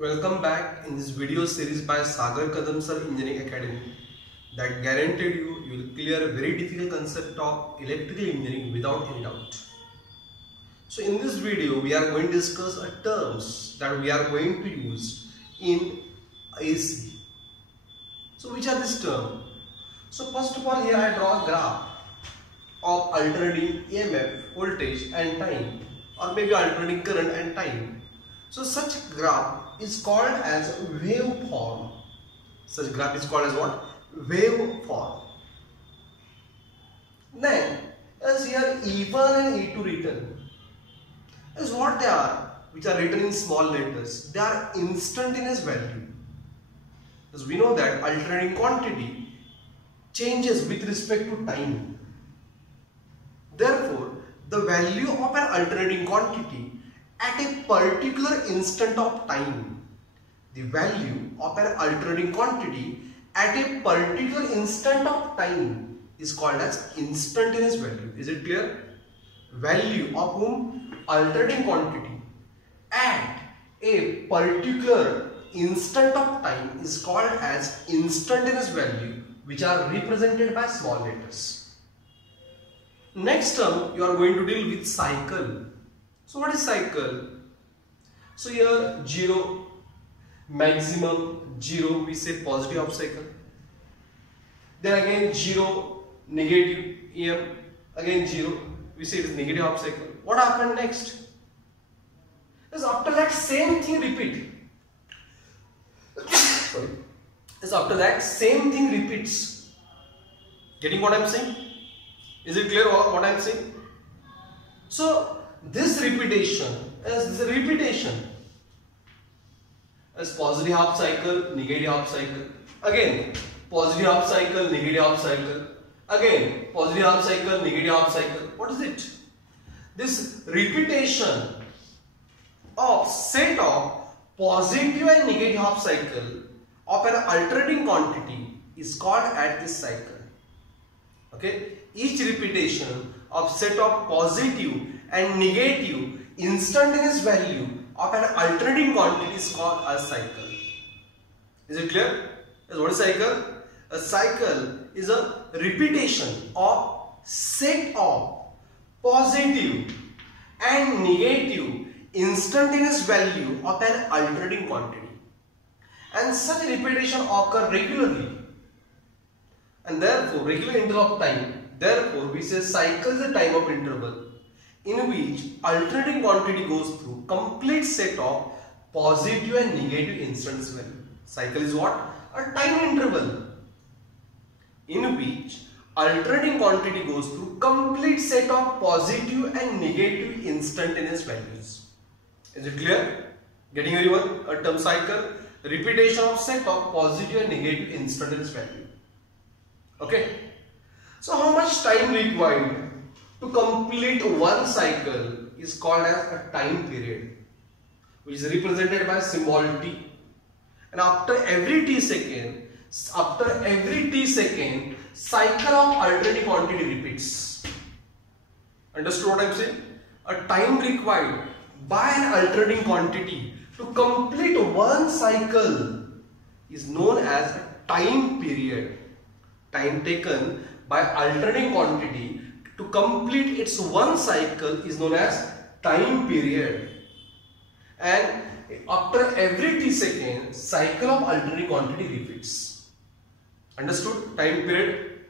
Welcome back in this video series by Sagar Kadam Sir Engineering Academy that guaranteed you will clear a very difficult concept of electrical engineering without any doubt. So in this video we are going to discuss terms that we are going to use in AC. So which are these terms? So first of all, here I draw a graph of alternating EMF, voltage and time, or maybe alternating current and time. So such graph is called as waveform. Such graph is called as what? Waveform. Then as here E1 and E2 written is what they are, which are written in small letters. They are instantaneous value. As we know that alternating quantity changes with respect to time. Therefore, the value of an alternating quantity at a particular instant of time, the value of an alternating quantity at a particular instant of time is called as instantaneous value. Is it clear? Value of whom? Alternating quantity at a particular instant of time is called as instantaneous value, which are represented by small letters. Next term, you are going to deal with cycle. So what is cycle? So here 0, maximum 0, we say positive half cycle. Then again 0, negative EM, again 0, we say it is negative half cycle. What happened next? Is after that same thing repeat. Sorry. Is after that same thing repeats. Getting what I am saying? Is it clear what I am saying? So this repetition as positive half cycle, negative half cycle, again positive half cycle, negative half cycle, again positive half cycle, negative half cycle. What is it? This repetition of set of positive and negative half cycle of an alternating quantity is called as this cycle. Okay, each repetition of set of positive and negative instantaneous value of an alternating quantity is called a cycle. Is it clear? What is cycle? A cycle is a repetition of set of positive and negative instantaneous value of an alternating quantity, and such repetition occur regularly, and therefore regular interval of time. Therefore we say cycle is a time of interval in which alternating quantity goes through complete set of positive and negative instantaneous value. Cycle is what? A time interval in which alternating quantity goes through complete set of positive and negative instantaneous values. Is it clear? Getting everyone? A term cycle, repetition of set of positive and negative instantaneous value. Okay. So how much time required to complete one cycle is called as a time period, which is represented by symbol t. And after every t second, cycle of alternating quantity repeats. Understood what I am saying? A time required by an alternating quantity to complete one cycle is known as a time period. Time taken by alternating quantity to complete its one cycle is known as time period. And after every t second, cycle of alternating quantity repeats. Understood? Time period.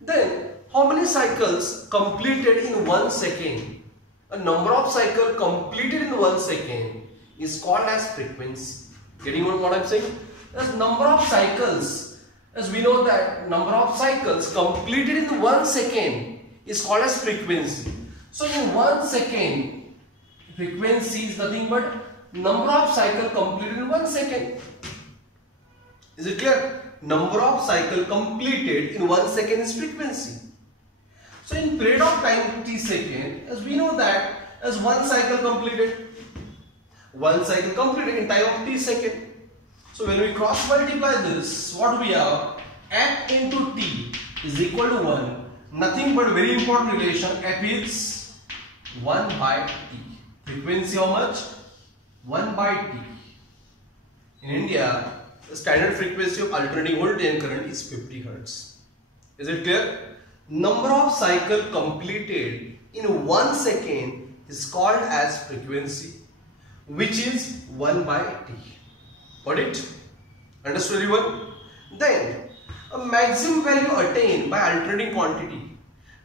Then how many cycles completed in 1 second? A number of cycles completed in 1 second is called as frequency. Getting what I am saying? There's number of cycles. As we know that number of cycles completed in 1 second is called as frequency. So in 1 second, frequency is nothing but number of cycles completed in 1 second. Is it clear? Number of cycles completed in 1 second is frequency. So in period of time t second, as we know that as one cycle completed in time of t second. So when we cross multiply this, what we have? F into t is equal to 1. Nothing but very important relation. F is 1 by t. Frequency how much? 1 by t. In India, the standard frequency of alternating voltage and current is 50 Hz. Is it clear? Number of cycle completed in 1 second is called as frequency, which is 1 by T. Got it? Understood everyone? Then, a maximum value attained by alternating quantity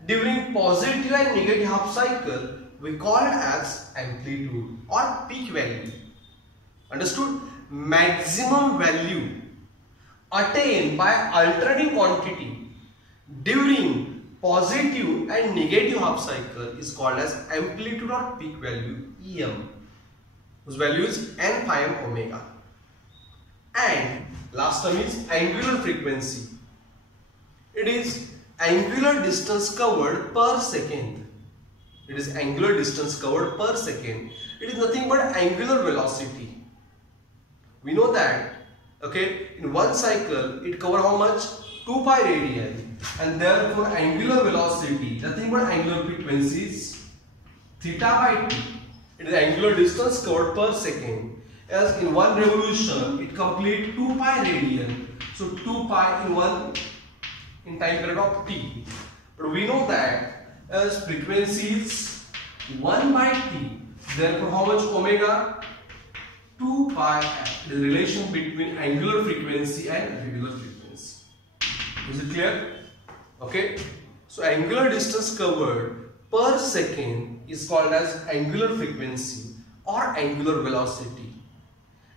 during positive and negative half cycle we call it as amplitude or peak value. Understood? Maximum value attained by alternating quantity during positive and negative half cycle is called as amplitude or peak value, EM, whose value is n phi m omega. And last term is angular frequency. It is angular distance covered per second. It is angular distance covered per second. It is nothing but angular velocity. We know that, okay, in one cycle it covers how much? 2 pi radian, and therefore angular velocity, nothing but angular frequency is theta by t. It is angular distance covered per second. As in one revolution it completes 2 pi radian, so 2 pi in time period of t. But we know that as frequency is 1 by t, therefore how much omega? 2 pi f. The relation between angular frequency and regular frequency. Is it clear? Okay. So angular distance covered per second is called as angular frequency or angular velocity.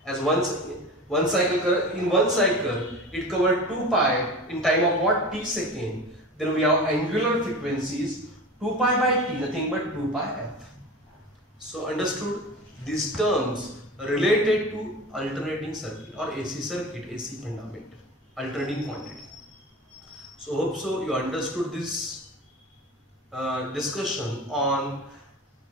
As in one cycle it covered 2 pi in time of what? T second. Then we have angular frequencies 2 pi by t, nothing but 2 pi f. So understood these terms related to alternating circuit or AC circuit, AC fundamental, alternating quantity. So hope so you understood this discussion on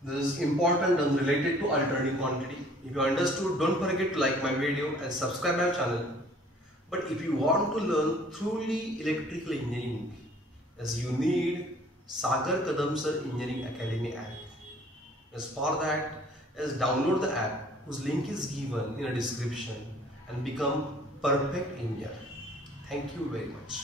this important and related to alternating quantity. If you understood, don't forget to like my video and subscribe my channel. But if you want to learn truly electrical engineering, as you need Sagar Kadam Sir Engineering Academy app. As for that, as download the app whose link is given in a description and become perfect engineer. Thank you very much.